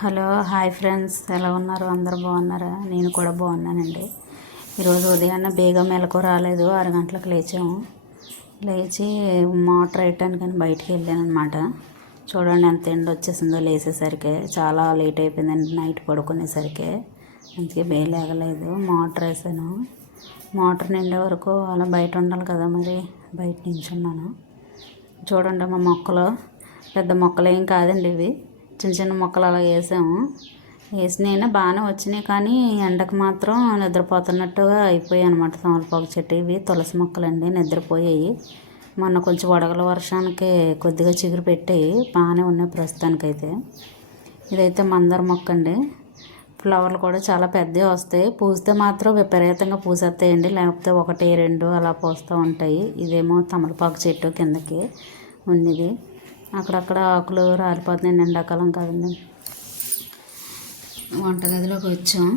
Hello hi friends, ఎలా ఉన్నారు? అందరూ బాగున్నారా? నేను కూడా బాగున్నానండి. ఈరోజు ఉదయాన్నే బేగం మెలకు రాలేదు, 6 గంటలకు లేచాము. లేచి మోటార్ వేయటానికి బయటికి వెళ్ళాను అనమాట. చూడండి ఎంత ఎండ వచ్చేసిందో లేచేసరికి. చాలా లేట్ అయిపోయిందండి నైట్ పడుకునేసరికి. అందుకే లేగలేదు. మోటార్ వేసాను. మోటార్ నిండే వరకు అలా బయట ఉండాలి కదా, మరి బయట నించున్నాను. చూడండి మా మొక్కలు పెద్ద మొక్కలు ఏం కాదండి, ఇవి చిన్న చిన్న మొక్కలు అలా వేసాము. వేసినైనా బాగానే వచ్చినాయి, కానీ ఎండకు మాత్రం నిద్రపోతున్నట్టుగా అయిపోయాయి అనమాట. తమలపాకు చెట్టు ఇవి తులసి మొక్కలండి, నిద్రపోయాయి. మొన్న కొంచెం వడగల వర్షానికి కొద్దిగా చిగురు పెట్టాయి, బాగానే ఉన్నాయి ప్రస్తుతానికైతే. ఇదైతే మందార మొక్క అండి. ఫ్లవర్లు కూడా చాలా పెద్దవి వస్తాయి. పూస్తే మాత్రం విపరీతంగా పూసేస్తాయండి, లేకపోతే 1, 2 అలా పూస్తూ ఉంటాయి. ఇదేమో తమలపాకు చెట్టు కిందకి ఉన్నది. అక్కడక్కడ ఆకులు రాలిపోతున్నాయి, ఎండాకాలం కదండి. వంటగదిలోకి వచ్చాం.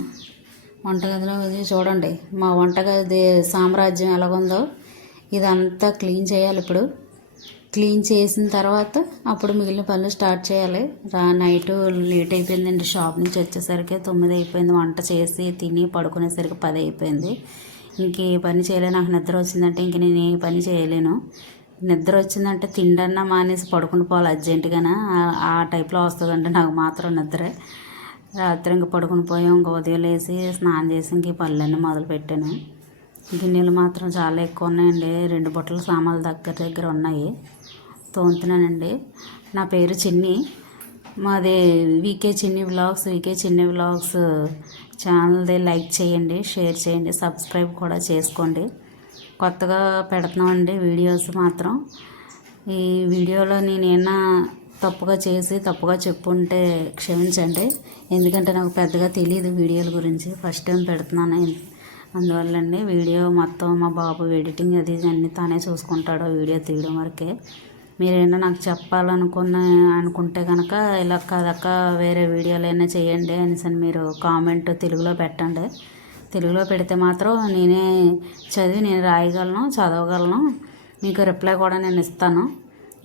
వంటగదిలో చూడండి మా వంటగది సామ్రాజ్యం ఎలాగుందో. ఇదంతా క్లీన్ చేయాలి ఇప్పుడు. క్లీన్ చేసిన తర్వాత అప్పుడు మిగిలిన పనులు స్టార్ట్ చేయాలి. నైట్ లేట్ అయిపోయిందండి, షాప్ నుంచి వచ్చేసరికి 9 అయిపోయింది. వంట చేసి తిని పడుకునేసరికి 10 అయిపోయింది. ఇంక ఏ పని చేయలేను. నాకు నిద్ర వచ్చిందంటే ఇంక నేను ఏ పని చేయలేను. నిద్ర వచ్చిందంటే తిండన్నా మానేసి పడుకుని పోవాలి అర్జెంటుగానే. ఆ టైప్లో వస్తుందంటే నాకు మాత్రం నిద్ర. రాత్రి ఇంక పడుకుని పోయాం. ఇంక ఉదయం లేసి స్నానం చేసి ఇంక పనులన్నీ మొదలు పెట్టాను. గిన్నెలు మాత్రం చాలా ఎక్కువ ఉన్నాయండి. 2 బుట్టలు సామాన్లు దగ్గర ఉన్నాయి. తోముతున్నానండి. నా పేరు చిన్ని. మాది వీకే చిన్ని వ్లాగ్స్ ఛానల్ది లైక్ చేయండి, షేర్ చేయండి, సబ్స్క్రైబ్ కూడా చేసుకోండి. కొత్తగా పెడుతున్నామండి వీడియోస్ మాత్రం. ఈ వీడియోలో నేనేనా తప్పుగా చేసి తప్పుగా చెప్పుంటే క్షమించండి. ఎందుకంటే నాకు పెద్దగా తెలియదు వీడియోల గురించి, ఫస్ట్ టైం పెడుతున్నాను. అందువల్లండి వీడియో మొత్తం మా బాబు ఎడిటింగ్ అది అన్నీ తానే చూసుకుంటాడు, వీడియో తీయడం వరకే. మీరేనా నాకు అనుకుంటే కనుక ఇలా కాదక్క వేరే వీడియోలైనా చేయండి అనేసి మీరు కామెంట్ తెలుగులో పెట్టండి. తెలుగులో పెడితే మాత్రం నేనే నేను రాయగలను, చదవగలను. మీకు రిప్లై కూడా నేను ఇస్తాను.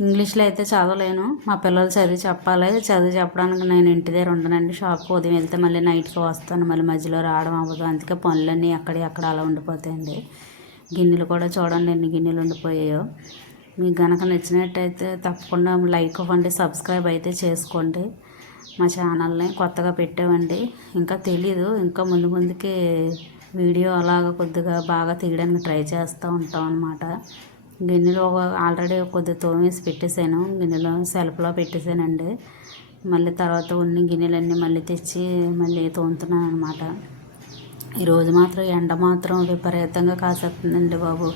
ఇంగ్లీష్లో అయితే చదవలేను. మా పిల్లలు చదివి చెప్పడానికి నేను ఇంటి దగ్గర ఉండనండి. షాప్కి ఉదయం వెళ్తే మళ్ళీ నైట్కి వస్తాను, మళ్ళీ మధ్యలో రావడం అవ్వదు. అందుకే పనులన్నీ అక్కడ అలా ఉండిపోతాయండి. గిన్నెలు కూడా చూడండి ఎన్ని గిన్నెలు ఉండిపోయాయో. మీకు కనుక నచ్చినట్టయితే తప్పకుండా లైక్ ఇవ్వండి, సబ్స్క్రైబ్ అయితే చేసుకోండి. మా ఛానల్ని కొత్తగా పెట్టామండి, ఇంకా తెలీదు. ఇంకా ముందుకి వీడియో అలాగ కొద్దిగా బాగా తీయడానికి ట్రై చేస్తూ ఉంటాం అన్నమాట. గిన్నెలు ఆల్రెడీ కొద్దిగా తోమేసి పెట్టేశాను, గిన్నెలో సెల్ఫ్లో పెట్టేశానండి. మళ్ళీ తర్వాత ఉన్న గిన్నెలన్నీ మళ్ళీ తెచ్చి మళ్ళీ తోముతున్నాను అనమాట. ఈరోజు మాత్రం ఎండ మాత్రం విపరీతంగా కాసేస్తుందండి బాబు.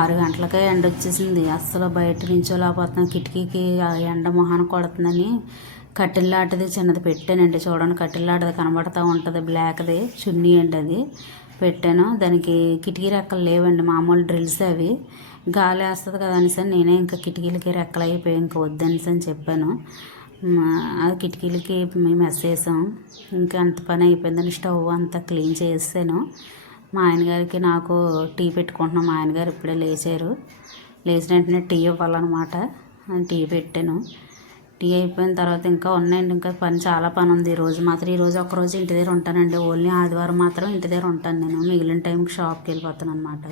6 గంటలకే ఎండ వచ్చేసింది. అస్సలు బయట నించోలేకపోతున్నాను. కిటికీకి ఎండ మొహాన కొడుతుందని కట్టెల్లాటది చిన్నది పెట్టానండి. చూడండి కట్టెల్లాటది కనబడుతూ ఉంటుంది, బ్లాక్ది చున్నీ అండి అది పెట్టాను. దానికి కిటికీ రెక్కలు లేవండి, మామూలు డ్రిల్స్ అవి. గాలి వేస్తుంది కదా అనేసి నేనే ఇంకా కిటికీలకి రెక్కలు అయిపోయి ఇంకా వద్దనేసి అని చెప్పాను. ఆ కిటికీలకి మేము వేసేసాం. ఇంకా అంత పని అయిపోయిందని స్టవ్ అంతా క్లీన్ చేసాను. మా ఆయనగారికి నాకు టీ పెట్టుకుంటున్నాం. మా ఆయనగారు ఇప్పుడే లేచారు. లేచిన వెంటనే టీ ఇవ్వాలన్నమాట. టీ పెట్టాను. టీ అయిపోయిన తర్వాత ఇంకా ఉన్నాయండి, ఇంకా చాలా పని ఉంది. ఈరోజు ఒక్కరోజు ఇంటి దగ్గర ఉంటానండి. ఓన్లీ ఆదివారం మాత్రం ఇంటి దగ్గర ఉంటాను నేను. మిగిలిన టైంకి షాప్కి వెళ్ళిపోతాను అనమాట.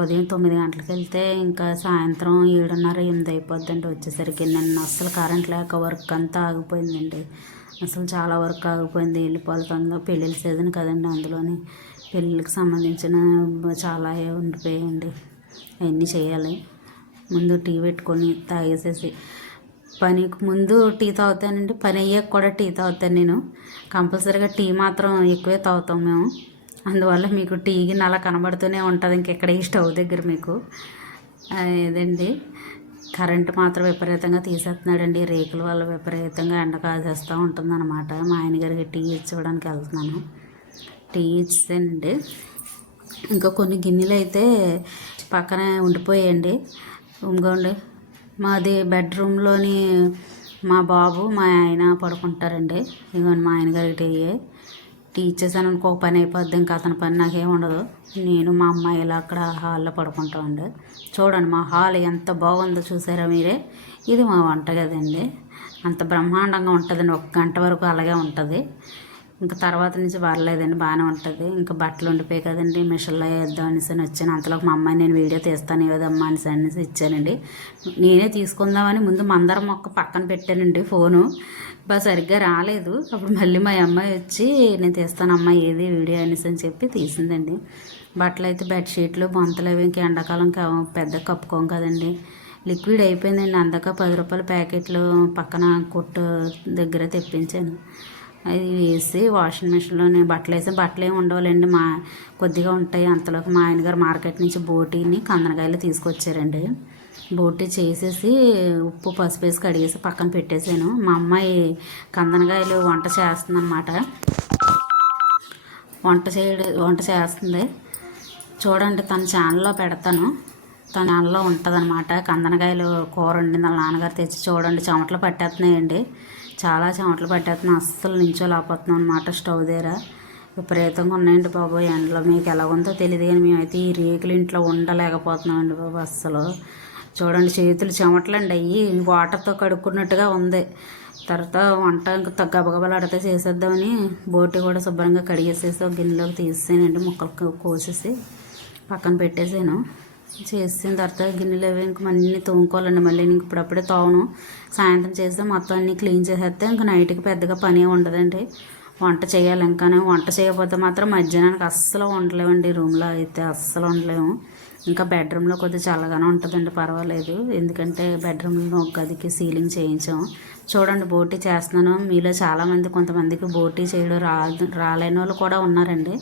ఉదయం 9 గంటలకు వెళ్తే ఇంకా సాయంత్రం 7:30, 8 అయిపోద్దండి వచ్చేసరికి. నిన్న అస్సలు కరెంట్ లేక వర్క్ అంతా ఆగిపోయిందండి. అసలు చాలా వర్క్ ఆగిపోయింది. వెళ్ళిపోతుందో పెళ్ళిళ్ళ సీజన్ కదండి, అందులోని పెళ్ళిళ్ళకి సంబంధించిన చాలా ఉండిపోయాయండి. అవన్నీ చేయాలి. ముందు టీ పెట్టుకొని తాగేసేసి పనికి ముందు టీ తాగుతానండి, పని అయ్యాక కూడా టీ తాగుతాను నేను. కంపల్సరీగా టీ మాత్రం ఎక్కువే తాగుతాం మేము. అందువల్ల మీకు టీ గిన్నె అలా కనబడుతూనే ఉంటుంది ఇంకెక్కడ ఈ స్టవ్ దగ్గర మీకు. ఇదండి, కరెంటు మాత్రం విపరీతంగా తీసేస్తున్నాడండి. రేకుల వల్ల విపరీతంగా ఎండ కాసేస్తూ ఉంటుందన్నమాట. మా ఆయనగారికి టీ ఇచ్చుకోవడానికి వెళ్తున్నాను. టీ ఇచ్చేసానండి. ఇంకా కొన్ని గిన్నెలు అయితే పక్కనే ఉండిపోయాయండి. ఇంకోండి మాది బెడ్రూమ్లోని మా బాబు మా ఆయన పడుకుంటారండి. ఇదిగోండి మా ఆయనగారికి టీ ఇచ్చేసాను అనుకో పని అయిపోద్ది. ఇంకా అతని పని నాకేం ఉండదు. నేను మా అమ్మాయి ఇలా అక్కడ హాల్లో పడుకుంటామండి. చూడండి మా హాల్ ఎంత బాగుందో చూసారా మీరే. ఇది మా వంటగది అండి. అంత బ్రహ్మాండంగా ఉంటుందండి. 1 గంట వరకు అలాగే ఉంటుంది. ఇంకా తర్వాత నుంచి పర్లేదండి, బాగానే ఉంటుంది. ఇంకా బట్టలు ఉండిపోయి కదండి, మిషన్లో వేద్దాం అనేసి వచ్చాను. అంతలోకి మా అమ్మాయి నేను వీడియో తీస్తాను ఏదమ్మా అనేసి ఇచ్చానండి. నేనే తీసుకుందామని ముందు మందారం మొక్క పక్కన పెట్టానండి ఫోను. సరిగ్గా రాలేదు. అప్పుడు మళ్ళీ మా అమ్మాయి వచ్చి నేను తీస్తాను అమ్మాయి ఏది వీడియో అనేసి అని చెప్పి తీసిందండి. బట్టలు అయితే బెడ్షీట్లు బొంతలు అవి ఇంకా ఎండాకాలం పెద్ద కప్పుకోం కదండి. లిక్విడ్ అయిపోయిందండి. అందక 10 రూపాయల ప్యాకెట్లు పక్కన కొట్టు దగ్గర తెప్పించాను. అది వేసి వాషింగ్ మిషన్లోనే బట్టలు వేసి, బట్టలు ఏమి ఉండవులేండి, కొద్దిగా ఉంటాయి. అంతలోకి మా ఆయనగారు మార్కెట్ నుంచి బోటీని కందనకాయలు తీసుకొచ్చారండి. బోటీ చేసేసి ఉప్పు పసుపు వేసి కడిగేసి పక్కన పెట్టేశాను. మా అమ్మాయి కందనకాయలు వంట చేస్తుందన్నమాట. వంట చేస్తుంది. చూడండి, తన ఛానల్లో పెడతాను. తన ఛానల్లో ఉంటుందన్నమాట. కందనకాయలు కూర వండింది వాళ్ళ నాన్నగారు తెచ్చి. చూడండి, చెమటలు పట్టేస్తున్నాయండి, చాలా చెమటలు పట్టేస్తున్నాయి. అస్సలు నించోలేకపోతున్నాం అనమాట స్టవ్ దగ్గర. విపరీతంగా ఉన్నాయండి బాబు ఎండలో. మీకు ఎలా ఉందో తెలియదు కానీ మేమైతే ఈ రేకుల ఇంట్లో ఉండలేకపోతున్నామండి బాబు అస్సలు. చూడండి, చేతులు చెమటలండి, అయ్యి వాటర్తో కడుక్కున్నట్టుగా ఉంది. తర్వాత వంట ఇంకా గబగబలాడితే చేసేద్దామని బోటి కూడా శుభ్రంగా కడిగేసేసి ఒక గిన్నెలోకి తీసేసానండి. ముక్కలు కోసేసి పక్కన పెట్టేసాను. చేసిన తర్వాత గిన్నెలు అవి ఇంక అన్నీ తోముకోవాలండి. మళ్ళీ ఇంక ఇప్పుడప్పుడే తోమను. సాయంత్రం చేస్తే మొత్తం అన్నీ క్లీన్ చేసేస్తే ఇంక నైట్కి పెద్దగా పని ఉండదండి. వంట చేయాలి. ఇంకానే వంట చేయకపోతే మాత్రం మధ్యాహ్నానికి అస్సలు ఉండలేమండి. రూమ్లో అయితే అస్సలు ఉండలేము. ఇంకా బెడ్రూమ్లో కొద్దిగా చల్లగానే ఉంటుందండి, పర్వాలేదు. ఎందుకంటే బెడ్రూమ్లో ఒక గదికి సీలింగ్ చేయించాము. చూడండి, బోటీ చేస్తున్నాను. మీలో చాలామంది కొంతమందికి బోటీ చేయడం రాలేని వాళ్ళు కూడా ఉన్నారండి.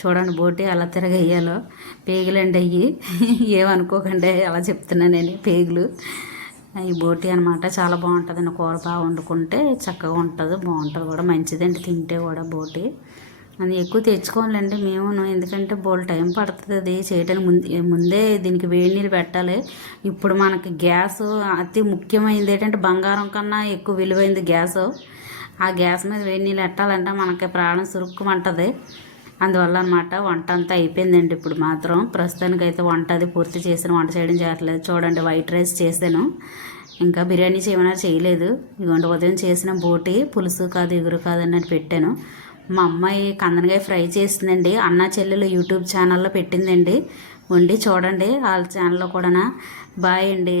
చూడండి, బోటీ ఎలా తిరగేయాలో. పేగులండి అయ్యి, ఏమనుకోకండి అలా చెప్తున్నానండి. పేగులు ఈ బోటీ అనమాట. చాలా బాగుంటుందండి. కూర బాగా వండుకుంటే చక్కగా ఉంటుంది, బాగుంటుంది కూడా, మంచిదండి తింటే కూడా బోటీ. అది ఎక్కువ తెచ్చుకోవాలండి మేము, ఎందుకంటే బోల్ టైం పడుతుంది అది చేయడానికి. ముందే దీనికి వేడి నీళ్ళు పెట్టాలి. ఇప్పుడు మనకి గ్యాస్ అతి ముఖ్యమైనది ఏంటంటే బంగారం కన్నా ఎక్కువ విలువైంది గ్యాస్. ఆ గ్యాస్ మీద వేడి నీళ్ళు పెట్టాలంటే మనకి ప్రాణం సురుక్కుమంటుంది. అందువల్ల అనమాట. వంట అంతా అయిపోయిందండి. ఇప్పుడు మాత్రం ప్రస్తుతానికి అయితే వంట అది పూర్తి చేసిన, వంట చేయడం చేయట్లేదు. చూడండి, వైట్ రైస్ చేశాను. ఇంకా బిర్యానీ చేయలేదు. ఇదిగోండి, ఉదయం చేసిన బోటీ పులుసు కాదు ఎగురు కాదు అన్నట్టు పెట్టాను. మా అమ్మాయి కందనకాయ ఫ్రై చేసిందండి. అన్నా చెల్లెలు యూట్యూబ్ ఛానల్లో పెట్టిందండి. వండి చూడండి వాళ్ళ ఛానల్లో కూడా. బాయ్ అండి.